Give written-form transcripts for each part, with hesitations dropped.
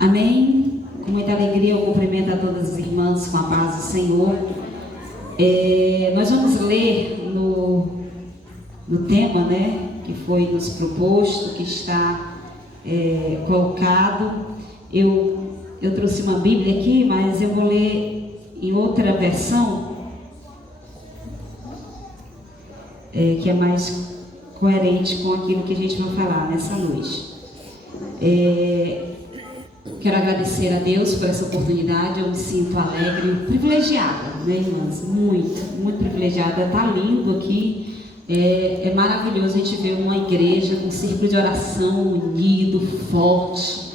Amém? Com muita alegria eu cumprimento a todas as irmãs com a paz do Senhor. Nós vamos ler no tema, que foi nos proposto, que está colocado. Eu trouxe uma Bíblia aqui, mas eu vou ler em outra versão, que é mais coerente com aquilo que a gente vai falar nessa noite. Quero agradecer a Deus por essa oportunidade. Eu me sinto alegre, privilegiada, irmãs? Muito privilegiada. Está lindo aqui. É maravilhoso a gente ver uma igreja com um círculo de oração unido, forte.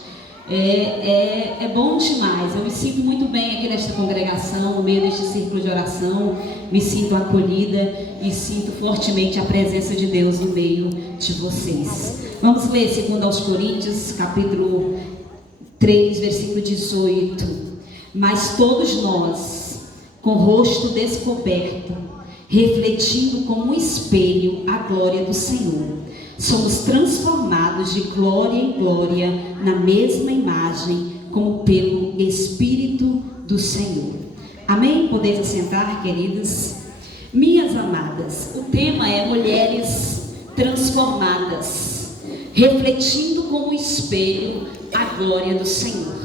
É bom demais. Eu me sinto muito bem aqui nesta congregação, no meio deste círculo de oração. Me sinto acolhida e sinto fortemente a presença de Deus no meio de vocês. Vamos ler 2 Coríntios, capítulo 3, versículo 18. Mas todos nós, com o rosto descoberto, refletindo como um espelho a glória do Senhor, somos transformados de glória em glória na mesma imagem, como pelo Espírito do Senhor. Amém? Podeis assentar, queridas? Minhas amadas, o tema é mulheres transformadas, refletindo como um espelho a glória do Senhor.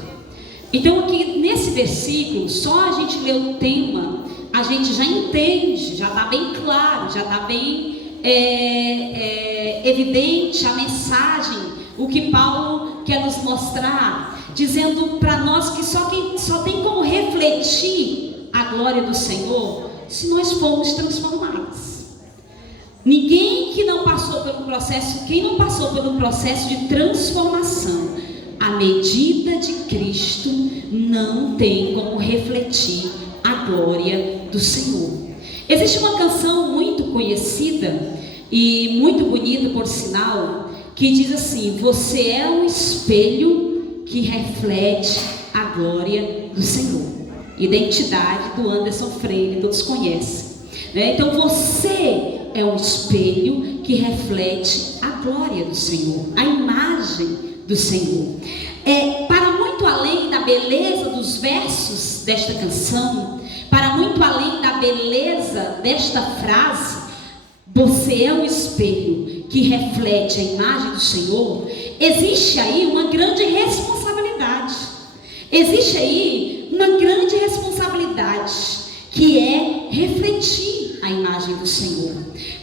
Então aqui nesse versículo, só a gente lê o tema, a gente já entende, já está bem claro, já está bem evidente a mensagem, o que Paulo quer nos mostrar, dizendo para nós que só tem como refletir a glória do Senhor se nós formos transformados. Ninguém que não passou pelo processo, quem não passou pelo processo de transformação à medida de Cristo, não tem como refletir a glória do Senhor. Existe uma canção muito conhecida e muito bonita, por sinal, que diz assim: você é um espelho que reflete a glória do Senhor. Identidade do Anderson Freire, todos conhecem, Então você é um espelho que reflete a glória do Senhor, a imagem do Senhor. Para muito além da beleza dos versos desta canção, para muito além da beleza desta frase, você é um espelho que reflete a imagem do Senhor, existe aí uma grande responsabilidade. Existe aí uma grande responsabilidade, que é refletir a imagem do Senhor.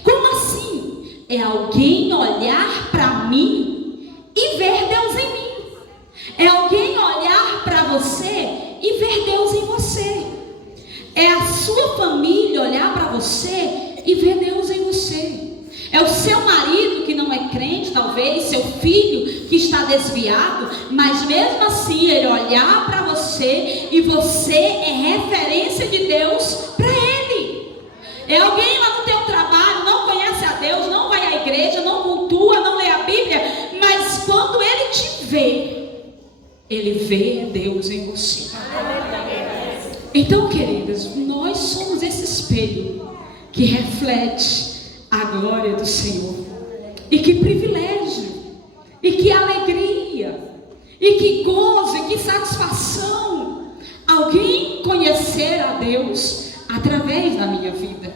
Como assim? É alguém olhar para mim e ver Deus em mim. É alguém olhar para você e ver Deus em você. É a sua família olhar para você e ver Deus em você. É o seu marido que não é crente, talvez, seu filho que está desviado, mas mesmo assim ele olhar para você e você é referência de Deus para ele. É alguém lá no teu trabalho, não conhece a Deus, não vai à igreja, não cultua, não lê a Bíblia, mas quando ele te vê, ele vê Deus em você. Então, queridas, nós somos esse espelho que reflete a glória do Senhor. E que privilégio, e que alegria, e que gozo, e que satisfação alguém conhecer a Deus através da minha vida.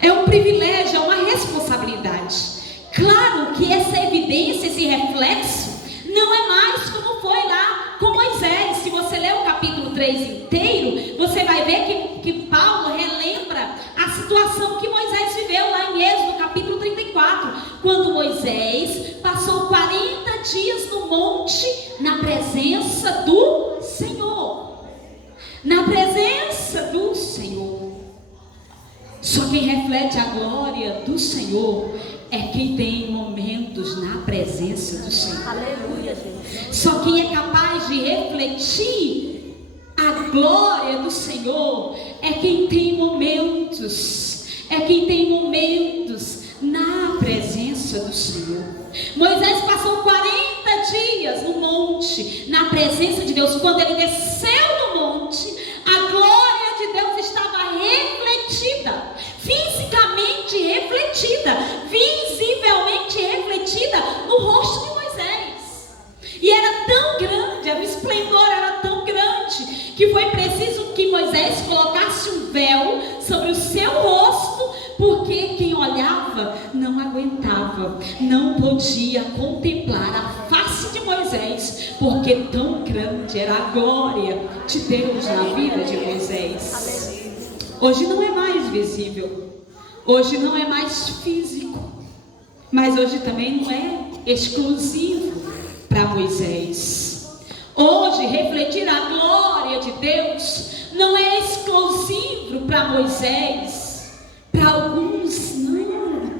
É um privilégio, é uma responsabilidade. Claro que essa evidência, esse reflexo, não é mais como foi lá com Moisés. Se você ler o capítulo 3 inteiro, você vai ver que Paulo relembra a situação que Moisés viveu lá em Êxodo capítulo 34, quando Moisés passou 40 dias no monte, na presença do Senhor. Na presença do Senhor. Só quem reflete a glória do Senhor é quem tem momentos na presença do Senhor. Aleluia, gente. Só quem é capaz de refletir a glória do Senhor é quem tem momentos. É quem tem momentos na presença do Senhor. Moisés passou 40 dias no monte, na presença de Deus. Quando ele desceu do monte, a glória de Deus estava refletida, fisicamente refletida, visivelmente refletida no rosto de Moisés. E era tão grande, era um esplendor Moisés colocasse um véu sobre o seu rosto, porque quem olhava não aguentava, não podia contemplar a face de Moisés, porque tão grande era a glória de Deus na vida de Moisés. Hoje não é mais visível, hoje não é mais físico, mas hoje também não é exclusivo para Moisés. Hoje refletir a glória de Deus não é exclusivo para Moisés, para alguns não.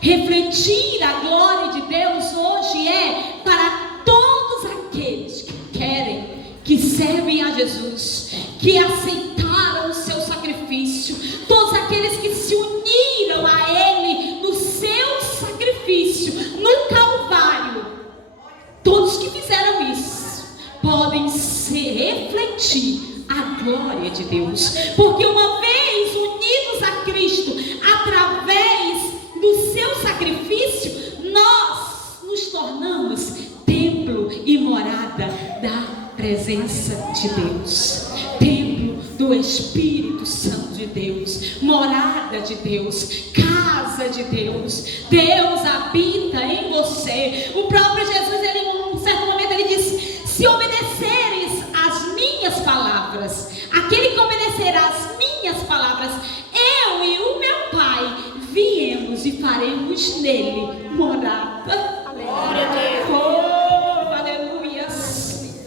Refletir a glória de Deus hoje é para todos aqueles que querem, que servem a Jesus, que aceitaram o seu sacrifício, todos aqueles que se uniram a Ele no seu sacrifício, no Calvário. Todos que fizeram isso podem se refletir a glória de Deus, porque uma vez unidos a Cristo, através do seu sacrifício, nós nos tornamos templo e morada da presença de Deus, templo do Espírito Santo de Deus, morada de Deus, casa de Deus. Deus habita em você. O próprio Jesus, ele, em um certo momento, ele disse: se obedeceres às minhas palavras, aquele que obedecer às minhas palavras, eu e o meu Pai viemos e faremos nele morada. Glória a Deus. Oh, aleluias.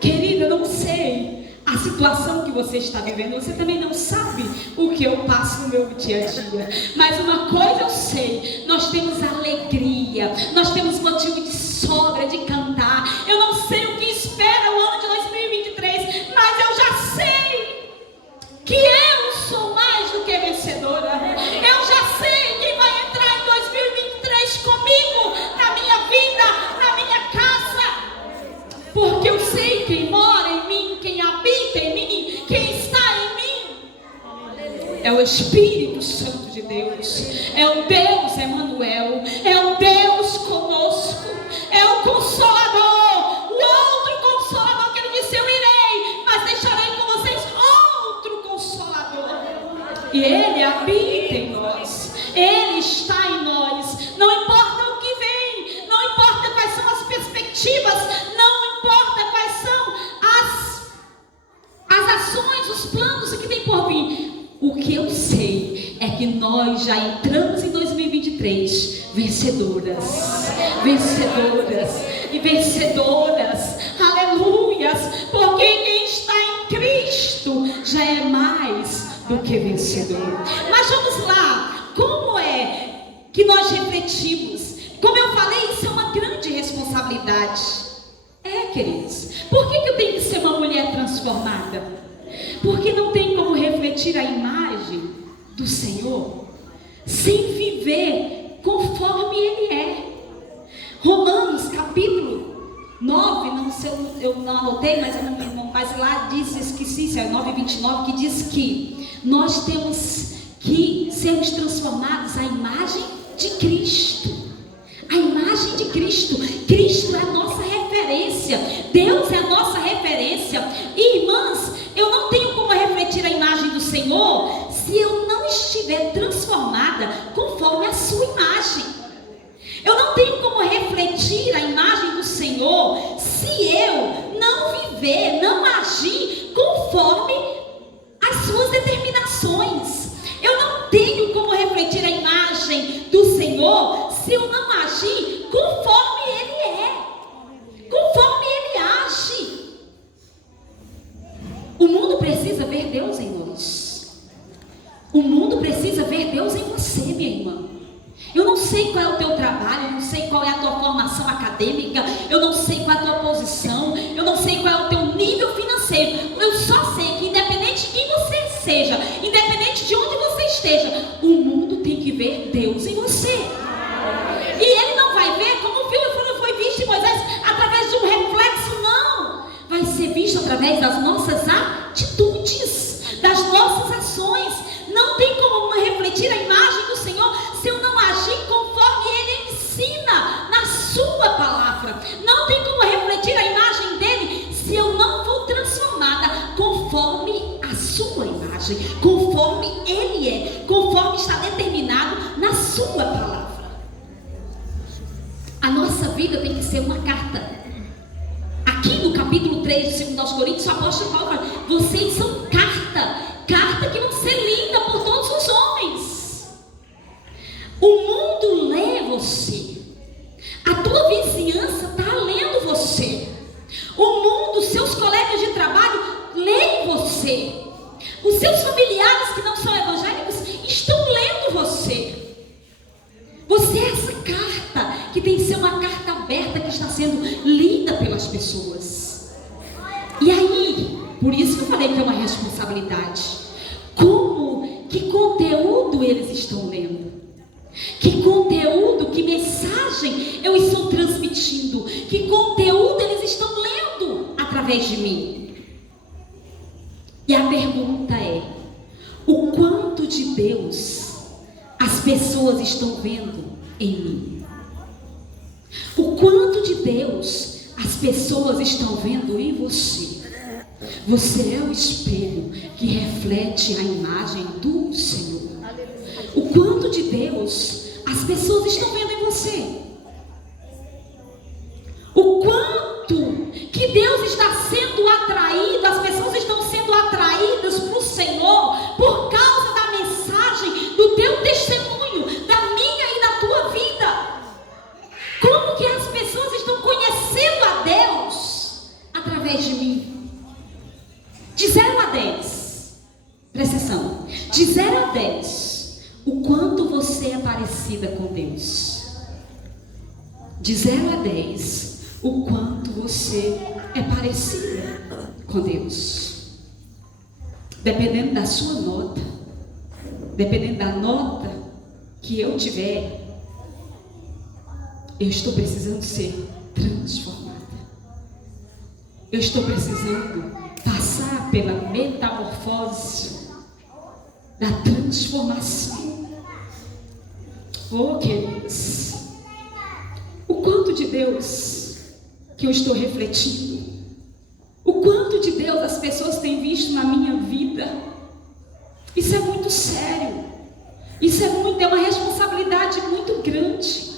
Querida, não sei a situação que você está vivendo, você também não sabe o que eu passo no meu dia a dia, mas uma coisa eu sei: nós temos alegria, nós temos motivo de sobra de cantar. Eu não sei o que espera o ano de 2023, mas eu já sei que eu sou mais do que vencedora. Eu já sei quem vai entrar em 2023 comigo, na minha vida, na minha casa, porque eu sei quem mora em mim, quem habita em mim, quem está em mim. É o Espírito Santo de Deus, é o Deus Emanuel, é o Deus conosco, é o Consolador, o outro Consolador que ele disse: eu irei, mas deixarei com vocês outro Consolador. E ele habita em nós, ele está em nós. Não importa o que vem, não importa quais são as perspectivas, não importa quais são as ações, os planos que tem por vir. O que eu sei é que nós já entramos em 2023 vencedoras, vencedoras e vencedoras, aleluias, porque quem está em Cristo já é mais do que vencedor. Mas vamos lá, como é que nós refletimos? Como eu falei, isso é uma grande responsabilidade. Queridos, por que eu tenho que ser uma mulher transformada? Porque não tem como refletir a imagem do Senhor sem viver conforme Ele é. Romanos capítulo 9, não sei, eu não anotei, mas lá diz, esqueci se é 9:29, que diz que nós temos que sermos transformados à imagem de Cristo. A imagem de Cristo. Cristo é a nossa referência, Deus é a nossa referência. E, irmãs, eu não tenho como refletir a imagem do Senhor se eu não estiver transformada conforme a sua imagem. Eu não tenho como refletir a imagem do Senhor se eu não viver, não agir conforme as suas determinações. Eu não tenho como refletir a imagem do Senhor se eu não agir conforme Ele é, conforme Ele age. O mundo precisa ver Deus em nós. O mundo precisa ver Deus em você, minha irmã. Eu não sei qual é o teu trabalho, eu não sei qual é a tua formação acadêmica, eu não sei qual é a tua posição, eu não sei qual é o teu nível financeiro. Eu só sei que independente de quem você seja, independente de onde você esteja, o mundo tem que ver Deus em você. E ele não vai ver como foi visto em Moisés, através de um reflexo, não. Vai ser visto através das nossas atitudes, das nossas ações. Não tem como refletir a imagem do Senhor se eu não agir conforme Ele ensina na sua palavra. Não tem como refletir a imagem dEle se eu não for transformada conforme a sua capítulo 3 de 2 aos Coríntios, o apóstolo Paulo fala: vocês são carta que vão ser lida por todos os homens. O mundo lê você, a tua vizinhança está lendo você, o mundo, seus colegas de trabalho leem você, os seus familiares que não são evangélicos estão lendo você. Você é essa carta que tem que ser uma carta aberta, que está sendo lida pelas pessoas. E aí, por isso que eu falei que é uma responsabilidade. Que conteúdo eles estão lendo? Que conteúdo, que mensagem eu estou transmitindo? Que conteúdo eles estão lendo através de mim? E a pergunta é: o quanto de Deus as pessoas estão vendo em mim? O quanto de Deus as pessoas estão vendo em você? Você é o espelho que reflete a imagem do Senhor. O quanto de Deus as pessoas estão vendo em você? O quanto que Deus está sendo atraído, as pessoas estão sendo atraídas para o Senhor por causa da mensagem, do teu testemunho, da minha e da tua vida. Como que as pessoas estão conhecendo a Deus através de mim? De 0 a 10, presta atenção, de 0 a 10, o quanto você é parecida com Deus? De 0 a 10, o quanto você é parecida com Deus? Dependendo da sua nota, dependendo da nota que eu tiver, eu estou precisando ser transformada. Eu estou precisando passar pela metamorfose da transformação. Oh, queridos, o quanto de Deus que eu estou refletindo, o quanto de Deus as pessoas têm visto na minha vida. Isso é muito sério, isso é uma responsabilidade muito grande.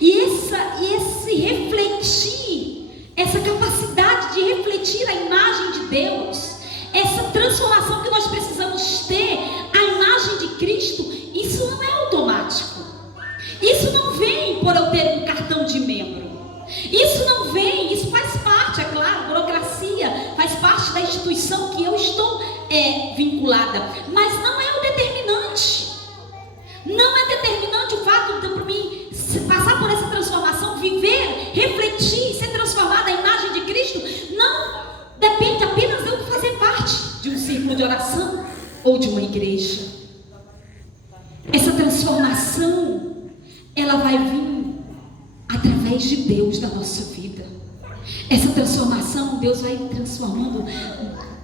E esse refletir, essa capacidade de refletir a imagem de Deus, essa transformação que nós precisamos ter, a imagem de Cristo, isso não é automático. Isso não vem por eu ter um cartão de membro. Isso não vem, isso faz parte, é claro, burocracia, faz parte da instituição que eu estou vinculada, mas não é o determinante. Não é determinante o fato de mim passar por essa transformação, viver, refletir, ser transformada à imagem de Cristo. Não depende apenas de eu fazer parte de um círculo de oração ou de uma igreja. Essa transformação, ela vai vir através de Deus na nossa vida. Essa transformação, Deus vai transformando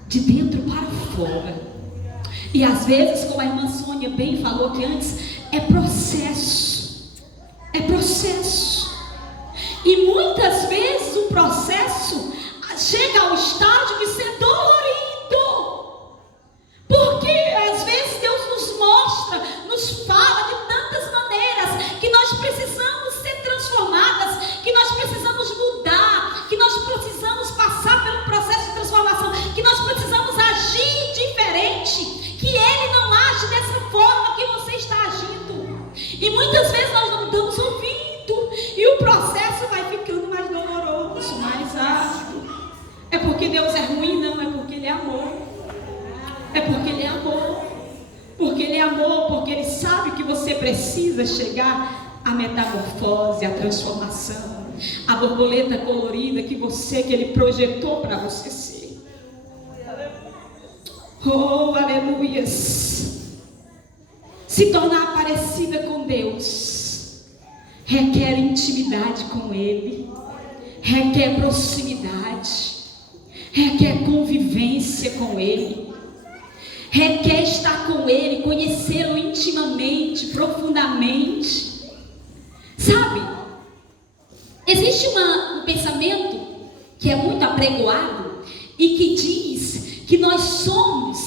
de dentro para fora. E às vezes, como a irmã Sônia bem falou que antes, é processo. É processo. E muitas vezes o processo chega ao estágio de ser dolorido. Porque às vezes Deus nos mostra, nos fala de tantas maneiras que nós precisamos ser transformadas, que nós precisamos mudar, que nós precisamos passar pelo processo de transformação, que nós precisamos agir diferente, que Ele não age dessa forma que você está agindo. E muitas vezes nós não damos ouvido, e o processo vai ficando mais doloroso, mais árduo. É porque Deus é ruim? Não, é porque Ele é amor. É porque Ele é amor. Porque Ele é amor, porque Ele sabe que você precisa chegar à metamorfose, à transformação, à borboleta colorida que Ele projetou para você ser. Oh, aleluias! Se tornar parecida com Deus requer intimidade com Ele, requer proximidade, requer convivência com Ele, requer estar com Ele, conhecê-lo intimamente, profundamente. Sabe, existe um pensamento que é muito apregoado e que diz que nós somos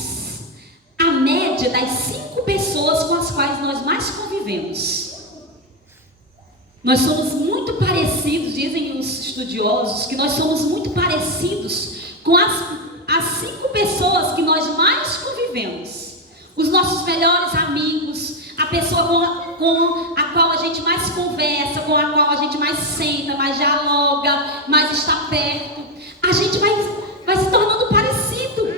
a média das 5 pessoas com as quais nós mais convivemos. Nós somos muito parecidos, dizem os estudiosos, que nós somos muito parecidos com as 5 pessoas que nós mais convivemos, os nossos melhores amigos, a pessoa com a qual a gente mais conversa, com a qual a gente mais senta, mais dialoga, mais está perto, a gente vai se tornando parecido.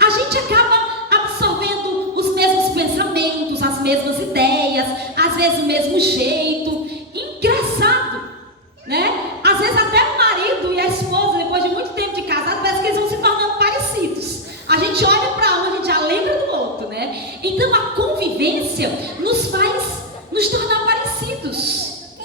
A gente acaba absorvendo os mesmos pensamentos, as mesmas ideias, às vezes o mesmo jeito. Engraçado, né? Às vezes até o marido e a esposa, depois de muito tempo de casado, parece que eles vão se tornando parecidos. A gente olha para um, a gente já lembra do outro, né? Então a convivência nos faz nos tornar parecidos.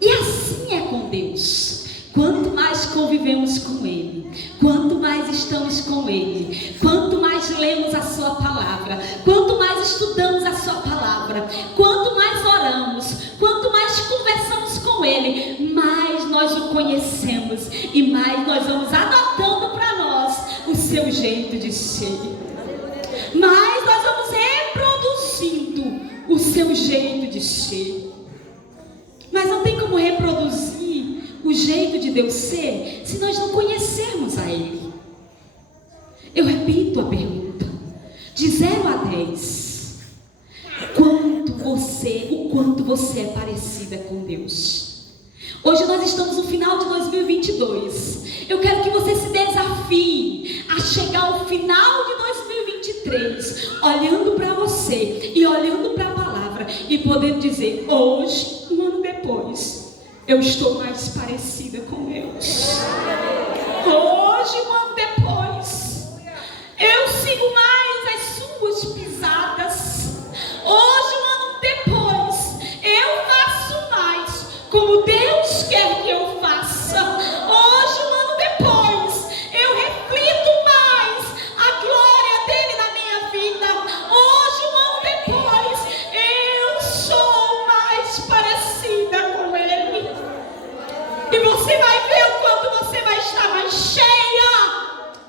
E assim é com Deus. Quanto mais convivemos com Ele, quanto mais estamos com Ele, quanto mais lemos a Sua palavra, quanto mais estudamos a Sua palavra, quanto mais oramos, quanto mais conversamos com Ele, mais nós o conhecemos e mais nós vamos adotando para nós o seu jeito de ser. Mais nós vamos reproduzindo o seu jeito de ser. Mas não tem como reproduzir o jeito de Deus ser se nós não conhecermos a Ele. Eu repito a pergunta: de 0 a 10, o quanto você é parecida com Deus? Hoje nós estamos no final de 2022. Eu quero que você se desafie a chegar ao final de 2023 olhando para você e olhando para a palavra e podendo dizer: hoje, um ano depois, eu estou mais parecida com Deus. Hoje, um ano depois, eu sigo mais as suas pisadas. Hoje, um ano depois, eu faço mais como Deus quer que eu faça. Hoje, um ano depois, eu reflito mais a glória dele na minha vida. Hoje, um ano depois, eu sou mais parecida com ele. E você vai ver o quanto você vai estar mais cheia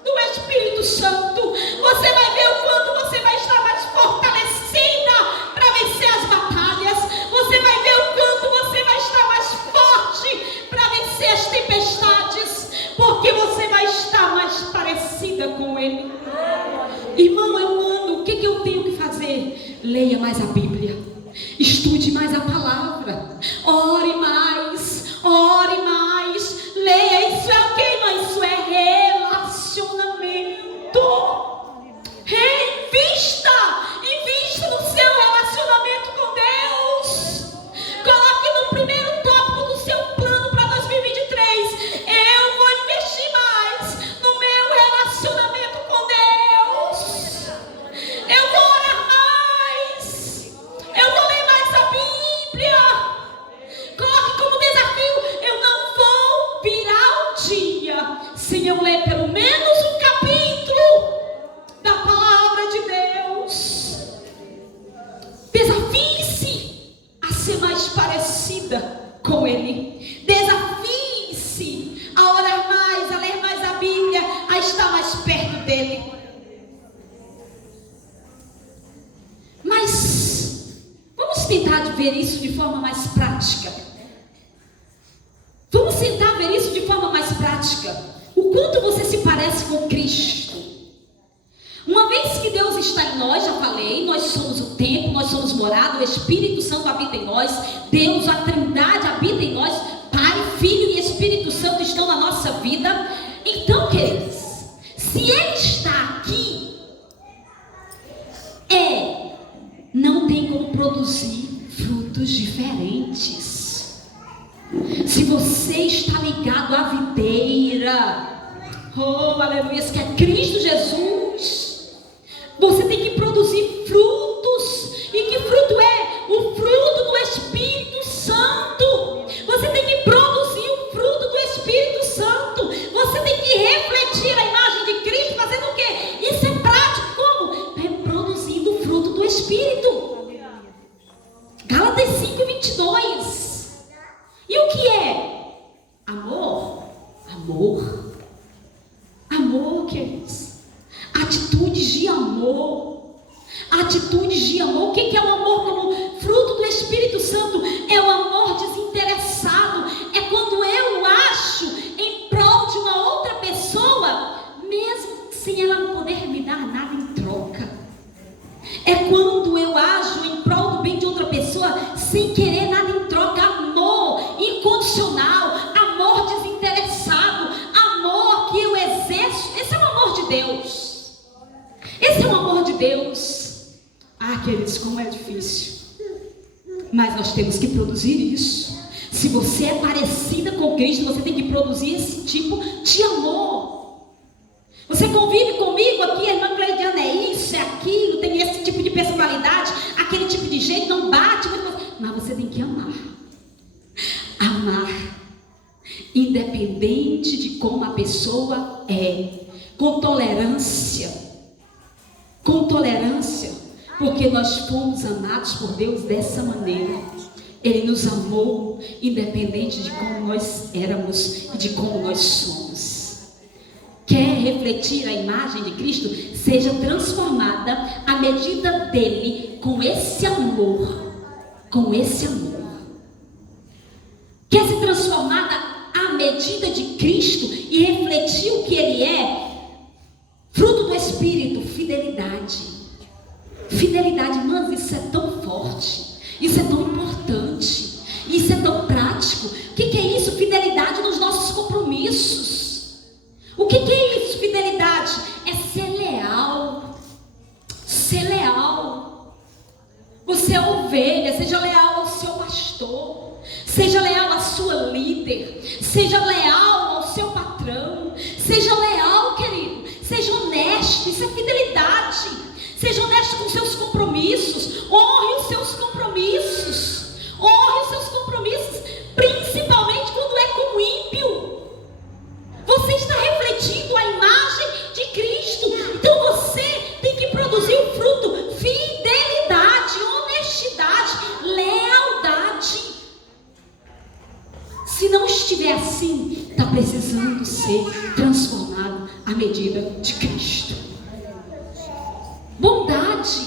do Espírito Santo. Você vai ver o quanto você vai estar mais fortalecida para vencer as batalhas. Você vai ver o quanto você vai estar mais forte para vencer as tempestades. Porque você vai estar mais parecida com Ele. Irmão, é um ano. O que eu tenho que fazer? Leia mais a Bíblia. Estude mais a palavra. Ore mais. Ore mais. Leia. Isso é o que, irmão? Isso é relacionamento. Invista no seu relacionamento com Deus. Coloque no primeiro tópico do seu plano para 2023. Eu vou investir mais no meu relacionamento com Deus. Eu vou orar mais. Eu vou ler mais a Bíblia. Coloque como desafio: eu não vou virar o dia sem eu ler pelo menos um capítulo da palavra de Deus. Desafie-se a ser mais parecida com Ele. Desafie-se a orar mais, a ler mais a Bíblia, a estar mais perto dEle. Mas vamos tentar ver isso de forma mais prática. Vamos tentar ver isso de forma mais prática. O quanto você se parece com Cristo. Uma vez que Deus está em nós, já falei, nós somos o templo, nós somos morada, o Espírito Santo habita em nós, Deus, a Trindade habita em nós, Pai, Filho e Espírito Santo estão na nossa vida. Então, queridos, se Ele está aqui, não tem como produzir frutos diferentes. Se você está ligado à videira, oh, aleluia, que é Cristo Jesus, você tem que produzir frutos. E que fruto é? O fruto do Espírito Santo. Você tem que produzir o fruto do Espírito Santo. Você tem que refletir a imagem de Cristo, fazendo o quê? Isso é prático. Como? Reproduzindo o fruto do Espírito. Gálatas 5:22. E o que é? Amor. Amor. Amor, queridos. Atitudes de amor. Atitudes de amor. O que é o amor como fruto do Espírito Santo? É o amor desinteressado. É quando eu acho em prol de uma outra pessoa sem ela poder me dar nada em troca. É quando eu ajo em prol do bem de outra pessoa sem querer nada em troca. Amor incondicional, amor desinteressado, amor que eu exerço. Esse é o amor de Deus. Esse é o amor de Deus. Ah, queridos, como é difícil. Mas nós temos que produzir isso. Se você é parecida com Cristo, você tem que produzir esse tipo de amor. Você convive comigo aqui, a irmã Cleidiana é isso, é aquilo, tem esse tipo de personalidade, aquele tipo de jeito, não bate, mas você tem que amar. Amar, independente de como a pessoa é, com tolerância, porque nós fomos amados por Deus dessa maneira. Ele nos amou, independente de como nós éramos e de como nós somos. Quer refletir a imagem de Cristo? Seja transformada à medida dele, com esse amor. Quer ser transformada à medida de Cristo e refletir o que ele é? Fruto do Espírito, fidelidade. Fidelidade, irmãs, isso é tão forte, isso é tão importante, isso é tão prático. O que é isso? Fidelidade nos nossos compromissos. O que é isso? Fidelidade é ser leal. Ser leal. Você é ovelha, seja leal ao seu pastor, seja leal à sua líder, seja leal ao seu patrão, seja leal, querido, seja honesto. Isso é fidelidade. Seja honesto com seus compromissos, honre os seus compromissos, principalmente quando é com o ímpio. Você está refletindo a imagem de Cristo, então você tem que produzir o fruto: fidelidade, honestidade, lealdade. Se não estiver assim, está precisando ser transformado à medida de Cristo. Bondade,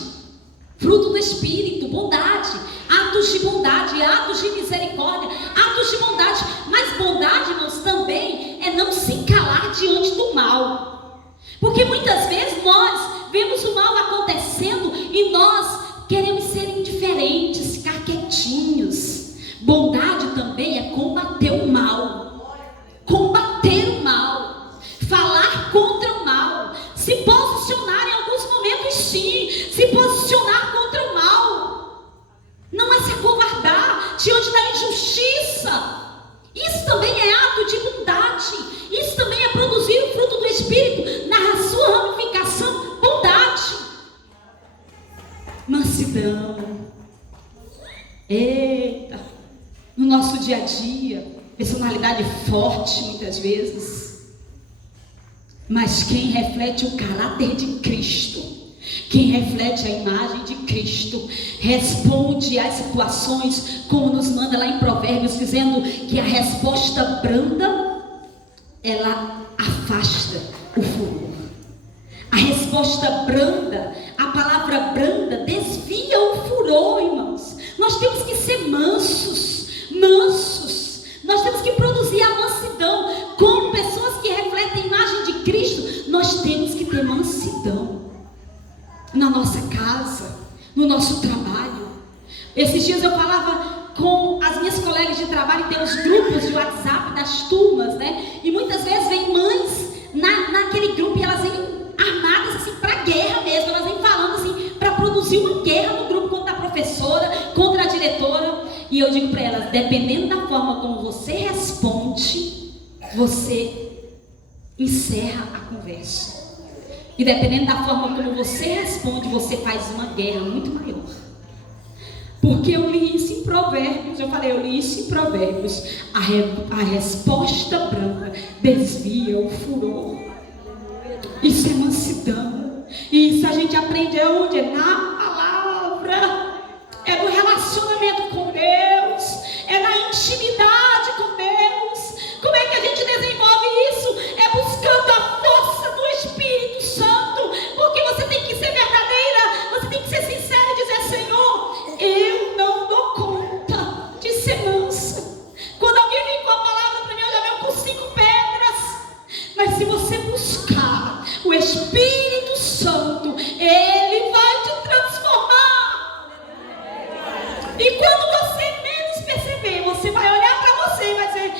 fruto do Espírito, bondade, atos de bondade, atos de misericórdia, atos de bondade. Mas bondade, irmãos, também é não se calar diante do mal. Porque muitas vezes nós vemos o mal acontecendo e nós queremos ser indiferentes, ficar quietinhos. Bondade também é combater o mal. Combater o mal, falar contra o mal, se posicionar em alguns momentos, sim, se posicionar contra o mal. Não é se acovardar diante da injustiça. Isso também é ato de bondade. Isso também é produzir o fruto do Espírito na sua ramificação. Bondade, mansidão. Eita, no nosso dia a dia, personalidade forte muitas vezes. Mas quem reflete o caráter de Cristo, quem reflete a imagem de Cristo, responde às situações como nos manda lá em Provérbios, dizendo que a resposta branda, ela afasta o furor. A resposta branda, a palavra branda desvia o furor, irmãos. Nós temos que ser mansos. Nós temos que produzir a mansidão. Como pessoas que refletem a imagem de Cristo, nós temos que ter mansidão na nossa casa, no nosso trabalho. Esses dias eu falava com as minhas colegas de trabalho, tem os grupos de WhatsApp das turmas, né? E muitas vezes vem mães naquele grupo e elas vêm armadas assim para guerra mesmo. Elas vêm falando assim para produzir uma guerra no grupo contra a professora, contra a diretora. E eu digo para elas, dependendo da forma como você responde, você encerra a conversa. E dependendo da forma como você responde, você faz uma guerra muito maior. Porque eu li isso em Provérbios. Eu li isso em Provérbios. A resposta branca desvia o furor. Isso é mansidão. E isso a gente aprende onde? Na palavra. É no relacionamento com Deus. É na intimidade com Deus. Como é que a gente desenvolve isso? É buscando a força do Espírito Santo. Porque você tem que ser verdadeira. Você tem que ser sincera e dizer: Senhor, eu não dou conta de ser mansa. Quando alguém vem com a palavra para mim, eu já venho com 5 pedras. Mas se você buscar o Espírito Santo, ele vai te transformar. E quando você menos perceber, você vai olhar para você e vai dizer,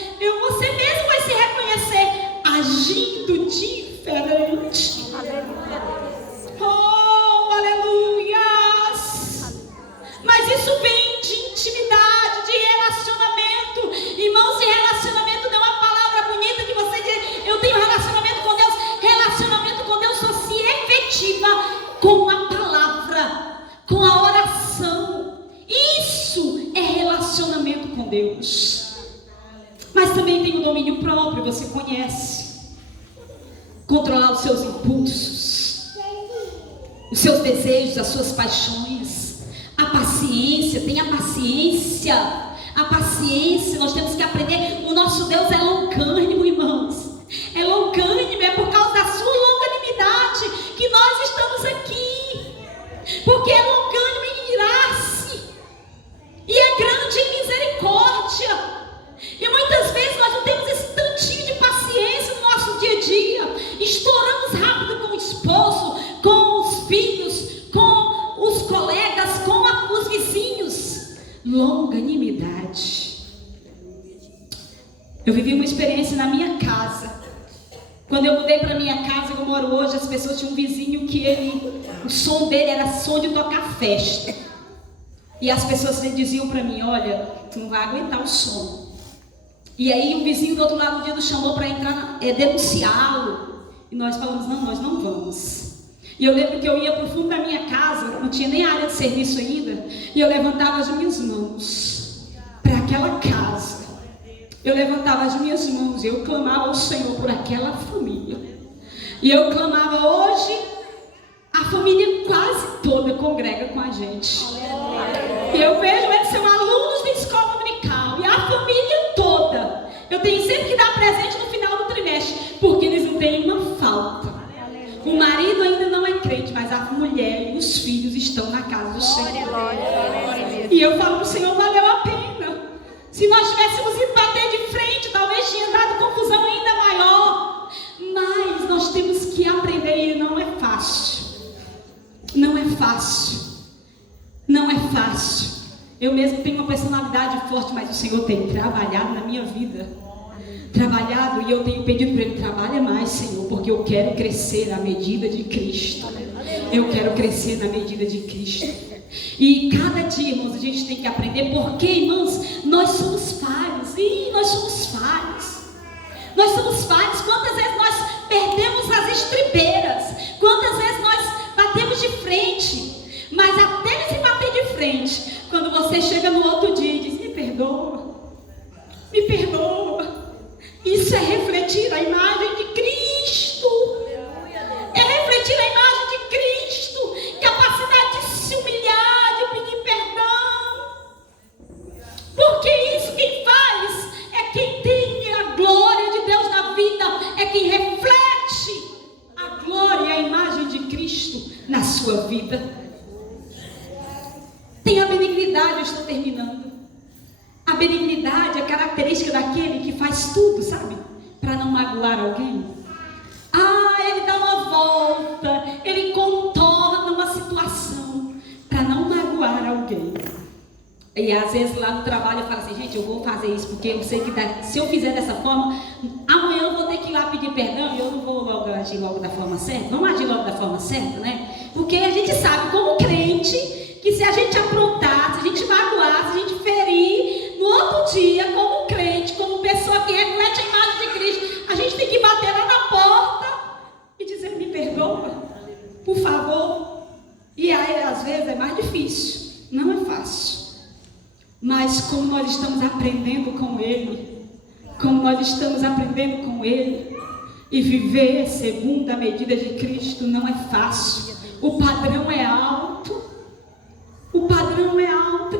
você mesmo vai se reconhecer agindo diferente. Oh, aleluias! Mas isso vem de intimidade, de relacionamento. Irmãos, e relacionamento não é uma palavra bonita que você diz, eu tenho relacionamento com Deus. Relacionamento com Deus só se efetiva com a palavra, com a oração. Isso é relacionamento com Deus. Mas também tem o domínio próprio, você conhece. Controlar os seus impulsos, os seus desejos, as suas paixões. A paciência, tem a paciência. A paciência, nós temos que aprender. O nosso Deus é longânimo, irmãos. É longânimo, é por causa da sua longanimidade que nós estamos aqui. Porque é longânimo em irar-se. E é grande em misericórdia. E muitas vezes nós não temos esse tantinho de paciência no nosso dia a dia. Estouramos rápido com o esposo, com os filhos, com os colegas, com os vizinhos. Longanimidade. Eu vivi uma experiência na minha casa. Quando eu mudei para minha casa, eu moro hoje, as pessoas tinham um vizinho que o som dele era som de tocar festa. E as pessoas diziam para mim, olha, tu não vai aguentar o som. E aí o vizinho do outro lado um dia nos chamou para entrar, denunciá-lo. E nós falamos, não, nós não vamos. E eu lembro que eu ia para o fundo da minha casa, não tinha nem área de serviço ainda, e eu levantava as minhas mãos para aquela casa. Eu levantava as minhas mãos e eu clamava ao Senhor por aquela família. E eu clamava, hoje a família quase toda congrega com a gente. E eu vejo eles são alunos da escola dominical. E a família toda. Eu tenho sempre que dar presente no final do trimestre, porque eles não têm uma falta. O marido ainda não é crente, mas a mulher e os filhos estão na casa do Senhor. E eu falo para o Senhor, valeu a pena. Se nós tivéssemos ido bater de frente, talvez tinha dado confusão ainda maior. Mas nós temos que aprender, e não é fácil. Não é fácil. Não é fácil. Eu mesmo tenho uma personalidade forte, mas o Senhor tem trabalhado na minha vida. Trabalhado, e eu tenho pedido para Ele, trabalha mais, Senhor, porque eu quero crescer à medida de Cristo. Eu quero crescer na medida de Cristo. E cada dia, irmãos, a gente tem que aprender, porque, irmãos, nós somos falhos. Nós somos falhos. Nós somos falhos. Quantas vezes nós perdemos as estribeiras? Quantas vezes nós batemos de frente? Mas até se bater de frente, quando você chega no outro dia e diz, me perdoa, me perdoa. Isso é refletir a imagem de Cristo. É refletir a imagem de Cristo. Capacidade de se humilhar, de pedir perdão. Porque isso quem faz é quem tem a glória de Deus na vida. É quem reflete a glória e a imagem de Cristo na sua vida. Tem a benignidade, eu estou terminando. A benignidade é a característica daquele que faz tudo, sabe? Para não magoar alguém. Ele dá uma volta, ele contorna uma situação para não magoar alguém. E às vezes lá no trabalho eu falo assim, gente, eu vou fazer isso porque eu sei que se eu fizer dessa forma, amanhã eu vou ter que ir lá pedir perdão e eu não vou logo agir logo da forma certa. Vamos agir logo da forma certa, né? Porque a gente sabe como crente que se a gente aprontar, se a gente magoar, se a gente ferir, no outro dia, como crente, como pessoa que reflete a imagem de Cristo, a gente tem que bater lá na porta e dizer, me perdoa, por favor. E aí às vezes é mais difícil, não é fácil. Mas como nós estamos aprendendo com Ele, e viver segundo a medida de Cristo não é fácil. O padrão é alto.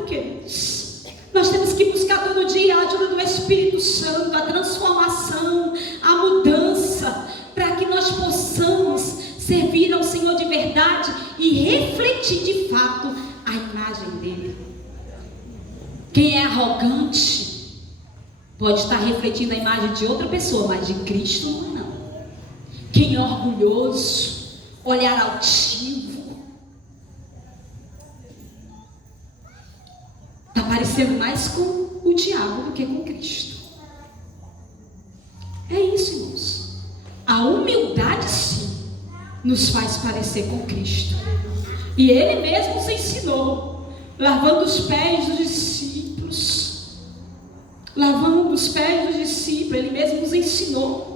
Queridos. Nós temos que buscar todo dia a ajuda do Espírito Santo, a transformação, a mudança, para que nós possamos servir ao Senhor de verdade e refletir de fato a imagem dele. Quem é arrogante pode estar refletindo a imagem de outra pessoa, mas de Cristo não. quem é orgulhoso, olhar altivo. Está parecendo mais com o diabo do que com Cristo. É isso, irmãos. A humildade, sim, nos faz parecer com Cristo. E Ele mesmo nos ensinou, lavando os pés dos discípulos. Lavando os pés dos discípulos, Ele mesmo nos ensinou.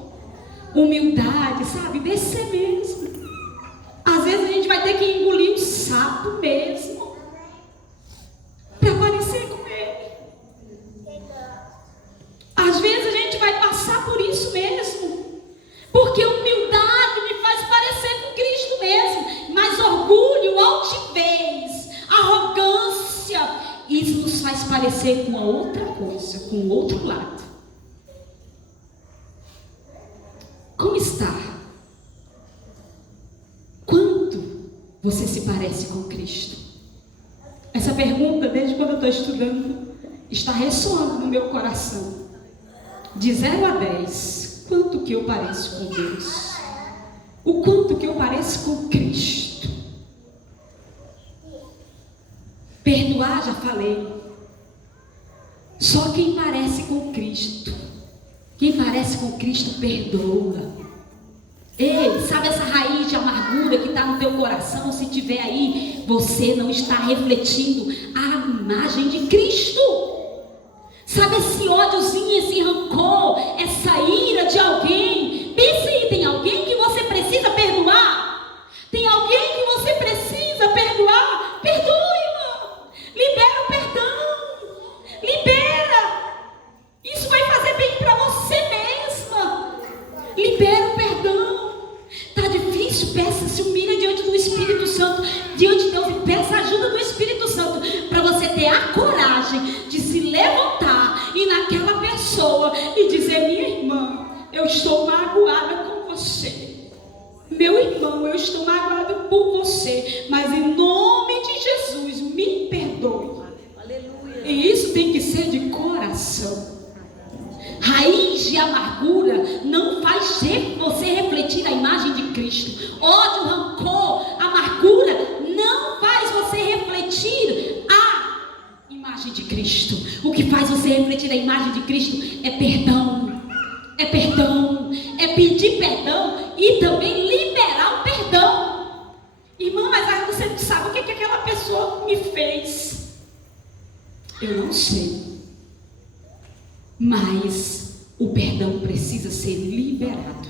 Humildade, sabe? Descer mesmo. Às vezes a gente vai ter que engolir um sapo mesmo, para parecer com Ele. Às vezes a gente vai passar por isso mesmo, porque humildade me faz parecer com Cristo mesmo. Mas orgulho, altivez, arrogância, isso nos faz parecer com a outra coisa, com o outro lado. Como está? Quanto você se parece com Cristo? Essa pergunta, desde quando eu estou estudando, está ressoando no meu coração. De 0 a 10, quanto que eu pareço com Deus? O quanto que eu pareço com Cristo? Perdoar, já falei. Só quem parece com Cristo, quem parece com Cristo, perdoa. Ei, sabe essa raiz de amargura que está no teu coração? Se tiver aí, você não está refletindo a imagem de Cristo. Sabe esse ódiozinho, esse rancor, essa ira de alguém? Pense aí, tem alguém que você precisa perdoar? Tem alguém que você precisa perdoar? Perdoe, irmão. Libera o perdão. Libera. Isso vai fazer bem para você mesma. Libera o perdão. Está difícil? Peça, se humilha diante do Espírito Santo, diante de Deus, e peça a ajuda do Espírito Santo, para você ter a coragem de se levantar e naquela pessoa e dizer: minha irmã, eu estou magoada com você. Meu irmão, eu estou magoada por você, mas em nome de Jesus, me perdoe. Aleluia. E isso tem que ser de coração. Raiz de amargura não faz você refletir a imagem de Cristo. Ódio, rancor, amargura não faz você refletir a imagem de Cristo. O que faz você refletir a imagem de Cristo é perdão. É perdão, é pedir perdão e também liberar o perdão. Irmã, mas aí você não sabe o que aquela pessoa me fez. Eu não sei. Mas o perdão precisa ser liberado.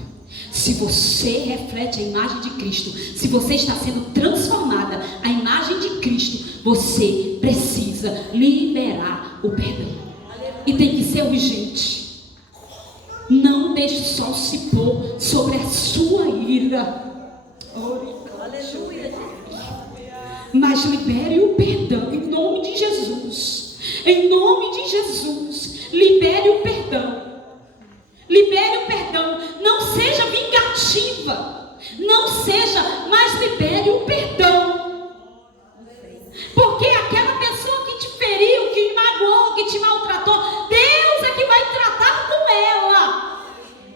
Se você reflete a imagem de Cristo, se você está sendo transformada à imagem de Cristo, você precisa liberar o perdão. E tem que ser urgente. Não deixe o sol se pôr sobre a sua ira. Aleluia. Mas libere o perdão em nome de Jesus. Em nome de Jesus. Libere o perdão. Libere o perdão. Não seja vingativa. Não seja, mas libere o perdão. Porque aquela pessoa que te feriu, que te magoou, que te maltratou, Deus é que vai tratar com ela.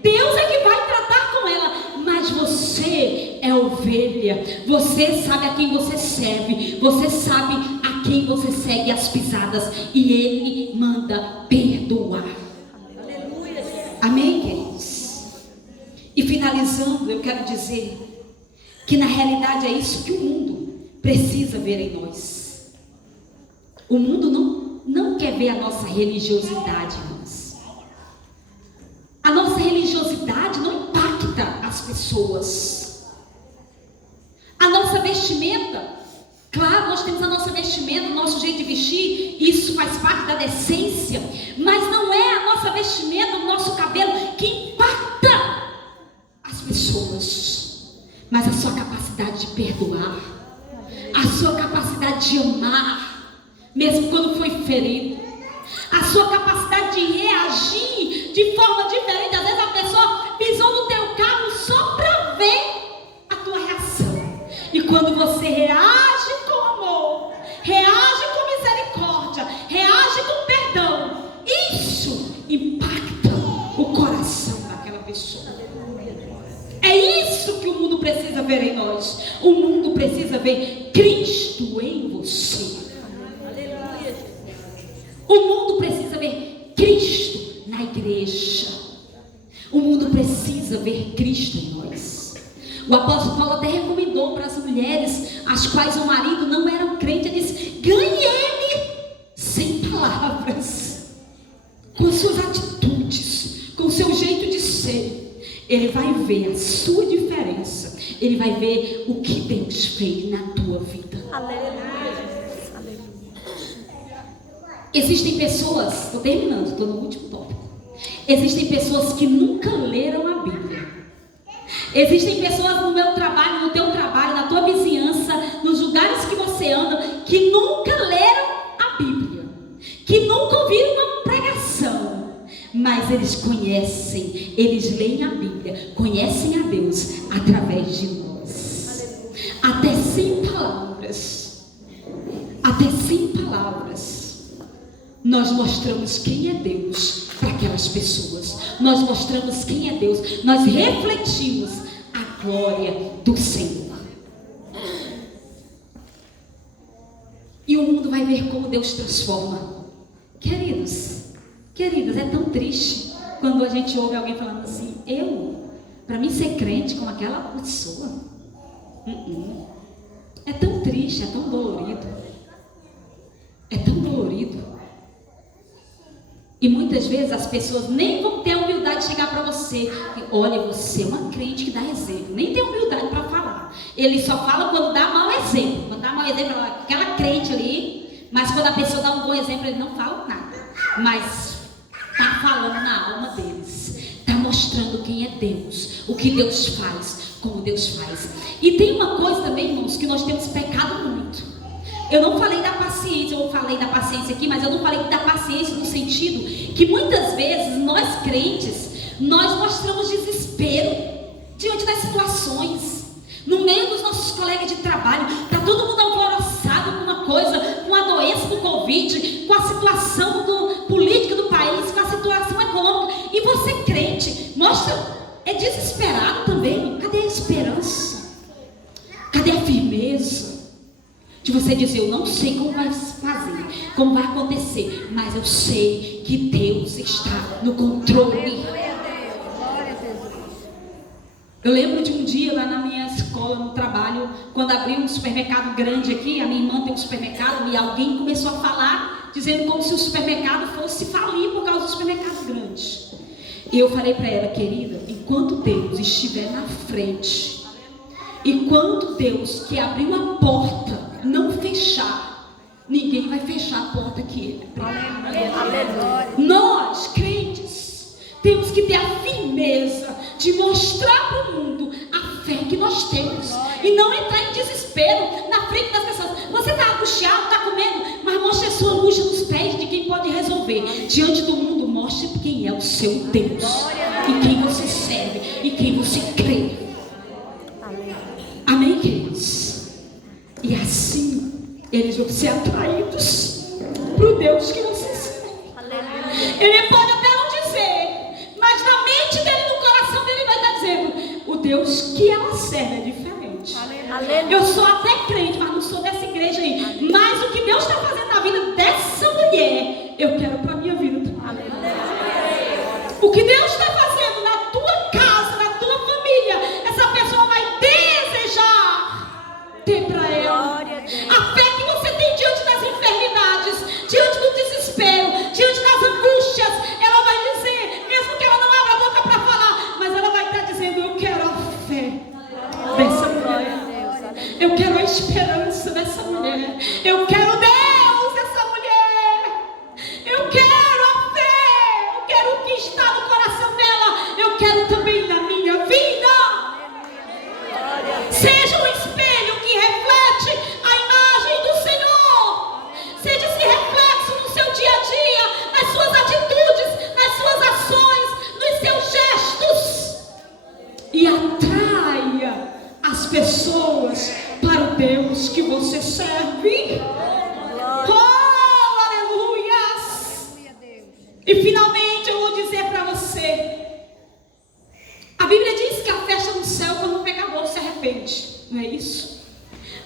Deus é que vai tratar com ela. Mas você é ovelha. Você sabe a quem você serve. Você sabe a quem você segue as pisadas. E Ele manda perdoar. Amém, queridos? E finalizando, eu quero dizer que na realidade é isso que o mundo precisa ver em nós. O mundo não quer ver a nossa religiosidade, irmãos. A nossa religiosidade não impacta as pessoas. A nossa vestimenta, claro, nós temos a nossa vestimenta, o nosso jeito de vestir, isso faz parte da decência, mas não é a nossa vestimenta, o nosso cabelo que impacta as pessoas, mas a sua capacidade de perdoar, a sua capacidade de amar, mesmo quando foi ferido, a sua capacidade de reagir de forma diferente. Às vezes a pessoa pisou no teu carro só para ver a tua reação, e quando você reage com amor, reage com misericórdia, reage com perdão, isso impacta o coração daquela pessoa. É isso isso que o mundo precisa ver em nós. O mundo precisa ver Cristo em você. O mundo precisa ver Cristo na igreja. O mundo precisa ver Cristo em nós. O apóstolo Paulo até recomendou para as mulheres as quais o marido não era crente. Ele disse: ganhe ele sem palavras, com suas atitudes, com o seu jeito de ser. Ele vai ver a sua diferença. Ele vai ver o que Deus fez na tua vida. Aleluia. Existem pessoas, estou terminando, estou no último tópico. Existem pessoas que nunca leram a Bíblia. Existem pessoas no meu trabalho, no teu trabalho, na tua vizinhança, nos lugares que você anda, que nunca leram a Bíblia, que nunca ouviram uma pregação, mas eles conhecem, eles leem a Bíblia, conhecem a Deus através de nós. Até sem palavras, nós mostramos quem é Deus para aquelas pessoas. Nós mostramos quem é Deus. Nós refletimos a glória do Senhor. E o mundo vai ver como Deus transforma. Queridas, é tão triste quando a gente ouve alguém falando assim: para mim ser crente com aquela pessoa. É tão triste, é tão dolorido. É tão dolorido. E muitas vezes as pessoas nem vão ter a humildade de chegar para você e: olha, você é uma crente que dá exemplo. Nem tem humildade para falar. Ele só fala quando dá mau exemplo. Quando dá mau exemplo, aquela crente ali. Mas quando a pessoa dá um bom exemplo, ele não fala nada. Mas está falando na alma deles. Está mostrando quem é Deus. O que Deus faz, como Deus faz. E tem uma coisa também, irmãos, que nós temos pecado muito. Eu não falei da paciência, eu falei da paciência aqui, mas eu não falei da paciência no sentido que muitas vezes nós crentes, nós mostramos desespero diante das situações, no meio dos nossos colegas de trabalho. Está todo mundo alvoroçado com uma coisa, com a doença do Covid, com a situação política do país, com a situação econômica, e você crente, é desesperado também. Cadê a esperança? Cadê a firmeza? De você dizer: eu não sei como vai fazer, como vai acontecer, mas eu sei que Deus está no controle. Eu lembro de um dia lá na minha escola, no trabalho, quando abriu um supermercado grande aqui. A minha irmã tem um supermercado e alguém começou a falar, dizendo como se o supermercado fosse falir por causa do supermercado grande. E eu falei para ela: querida, enquanto Deus estiver na frente, enquanto Deus que abriu a porta não fechar, ninguém vai fechar a porta que Ele abriu. Nós, crentes, temos que ter a firmeza de mostrar para o mundo a fé que nós temos e não entrar em desespero na frente das pessoas. Você está angustiado, está com medo, mas mostre a sua angústia nos pés de quem pode resolver. Diante do mundo, mostre quem é o seu Deus e quem você serve e quem você crê. Amém, queridos? E assim eles vão ser atraídos para o Deus que você serve. Ele pode até não dizer, mas na mente dele, no coração dele, vai estar dizendo: o Deus que ela serve é diferente. Eu sou até crente, mas não sou dessa igreja aí. Mas o que Deus está fazendo na vida dessa mulher, eu quero para a minha vida também. O que Deus está fazendo na tua casa, na tua família, essa pessoa vai desejar ter para ela. A fé que você tem diante das enfermidades, diante do desespero, diante das angústias, ela vai dizer, mesmo que ela não abra a boca para falar, mas ela vai estar dizendo: eu quero a fé dessa mulher, eu quero a esperança dessa mulher, eu quero Deus dessa mulher, eu quero a fé, eu quero o que está no coração dela, eu quero também na minha vida. Seja um espelho que reflete a imagem do Senhor. Seja esse reflexo no seu dia a dia, nas suas atitudes, nas suas ações, nos seus gestos. E atraia as pessoas para o Deus que você serve. Oh, aleluias! E finalmente eu vou dizer para você: a Bíblia diz que a festa no céu quando o pecador ofende, não é isso?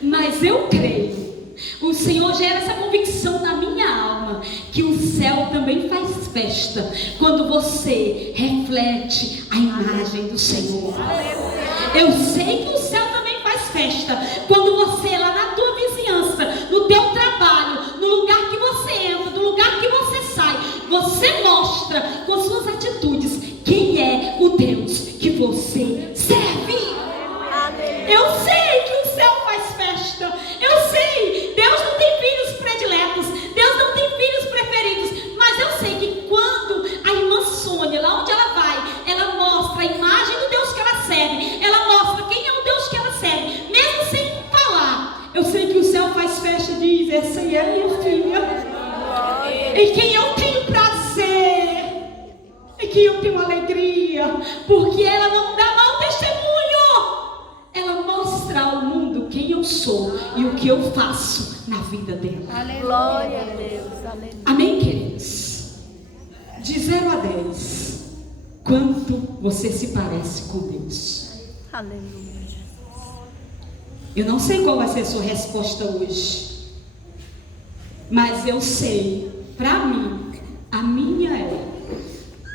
Mas eu creio, o Senhor gera essa convicção na minha alma, que o céu também faz festa quando você reflete a imagem do Senhor. Eu sei que o céu também faz festa quando você, lá na tua vizinhança, no teu trabalho, no lugar que você entra, no lugar que você sai, você mostra com suas atitudes quem é o Deus que você serve. Eu sei que o céu faz festa. Eu sei, Deus não tem filhos prediletos, Deus não tem filhos preferidos, mas eu sei que quando a irmã Sônia, lá onde ela vai, ela mostra a imagem do Deus que ela serve, ela mostra quem é o Deus que ela serve, mesmo sem falar, eu sei que o céu faz festa e diz: essa aí é a minha filha, em quem eu tenho prazer, em quem eu tenho alegria, porque ela não dá mau testemunho, ela mostra ao mundo quem eu sou e o que eu faço na vida dela. Glória a Deus. Aleluia. Amém, queridos? De 0 a 10, quanto você se parece com Deus? Aleluia. Eu não sei qual vai ser a sua resposta hoje, mas eu sei, para mim, a minha é: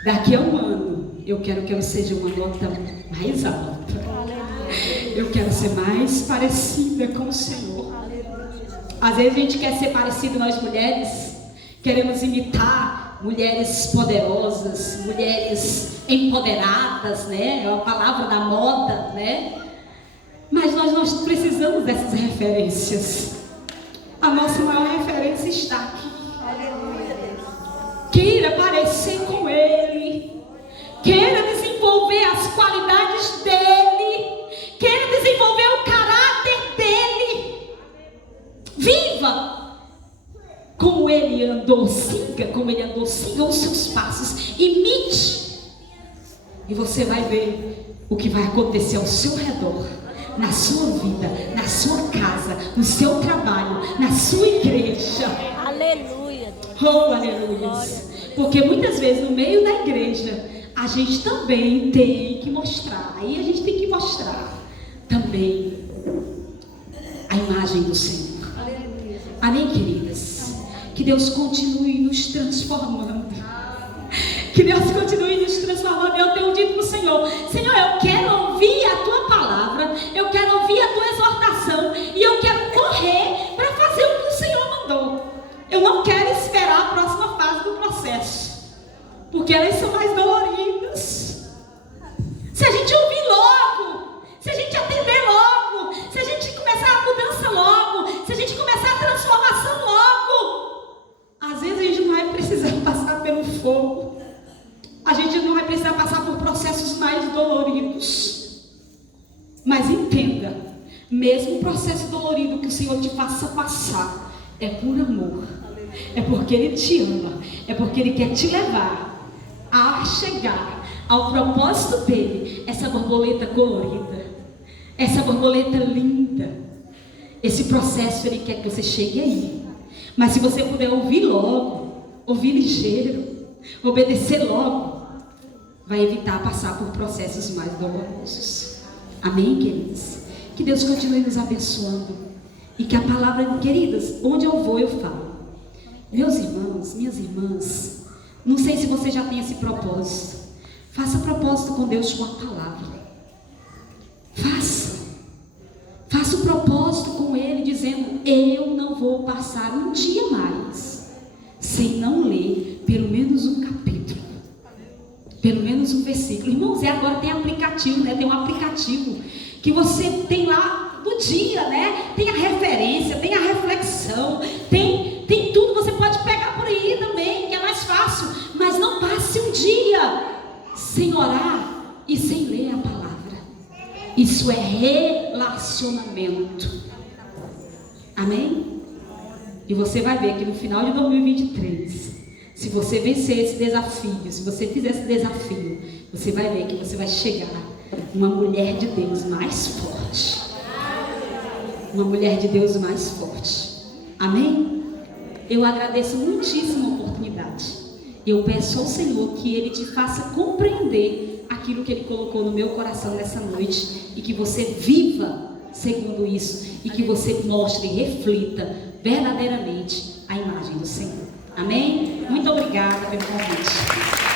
daqui a um ano, eu quero que ela seja uma nota mais alta. Eu quero ser mais parecida com o Senhor. Às vezes a gente quer ser parecido, nós mulheres queremos imitar mulheres poderosas, mulheres empoderadas, né? É a palavra da moda, né? Mas nós precisamos dessas referências. A nossa maior referência está aqui. Queira parecer com Ele, queira desenvolver as qualidades dEle, queira desenvolver o caráter dEle. Viva como Ele andou, siga como Ele andou, siga os seus passos, imite, e você vai ver o que vai acontecer ao seu redor, na sua vida, na sua casa, no seu trabalho, na sua igreja. Aleluia. Oh, aleluia. Porque muitas vezes no meio da igreja a gente também tem que mostrar, aí a gente tem que mostrar também a imagem do Senhor. Amém, queridas? Que Deus continue nos transformando. Que Deus continue nos transformando. Eu tenho dito para o Senhor: Senhor, eu quero ouvir a Tua palavra, eu quero ouvir a Tua exortação, e eu quero correr para fazer o que o Senhor mandou. Eu não quero esperar a próxima fase do processo, porque elas são mais doloridas. Se a gente ouvir logo, se a gente atender logo, se a gente começar a mudança logo, se a gente começar a transformação logo, às vezes a gente não vai precisar passar pelo fogo, a gente não vai precisar passar por processos mais doloridos. Mas entenda, mesmo o processo dolorido que o Senhor te faça passar, é por amor, é porque Ele te ama, é porque Ele quer te levar a chegar ao propósito dEle, essa borboleta colorida, essa borboleta linda. Esse processo Ele quer que você chegue aí. Mas se você puder ouvir logo, ouvir ligeiro, obedecer logo, vai evitar passar por processos mais dolorosos. Amém, queridos? Que Deus continue nos abençoando, e que a palavra, queridas, onde eu vou eu falo. Meus irmãos, minhas irmãs, não sei se você já tem esse propósito. Faça propósito com Deus com a palavra. Faça o propósito com Ele, dizendo: eu não vou passar um dia mais sem não ler pelo menos um capítulo, pelo menos um versículo. Irmãos, agora tem aplicativo, né? Tem um aplicativo que você tem lá no dia, né? Tem a referência, tem a reflexão, tem tudo. Você pode pegar por aí também, que é mais fácil. Mas não passe um dia sem orar e sem ler a palavra. Isso é relacionamento. Amém? E você vai ver que no final de 2023, se você vencer esse desafio, se você fizer esse desafio, você vai ver que você vai chegar uma mulher de Deus mais forte. Uma mulher de Deus mais forte. Amém? Eu agradeço muitíssimo a oportunidade. Eu peço ao Senhor que Ele te faça compreender aquilo que Ele colocou no meu coração nessa noite, e que você viva segundo isso, e que você mostre e reflita verdadeiramente a imagem do Senhor. Amém? Muito obrigada pelo convite.